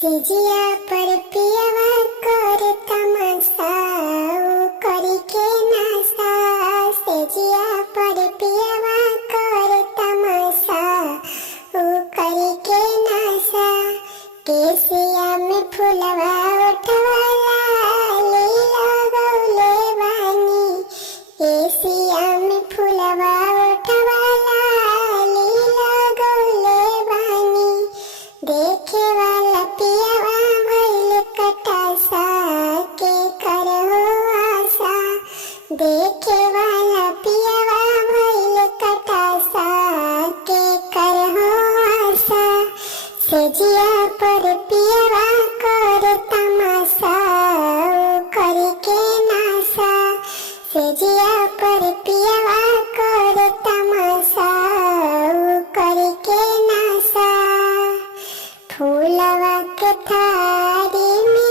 सेजिया पर पियवा कर तमाशा करी के नासा। सेजिया पर पियवा कर तमाशा करी के नासा। केसिया में फुलवा उठवाला लीला गौले बानी। केसिया में फुलवा उठवाला लीला गौले बानी। देखे वाला पियवा भइल कटासा के करहो आशा। देखे वाला पियवा भइल कटासा के करहो आशा। सेजिया पर पियवा कर तमाशा करी के नासा। सेजिया पर पियवा कर तमाशा करी के नासा। फूलवा के थारी में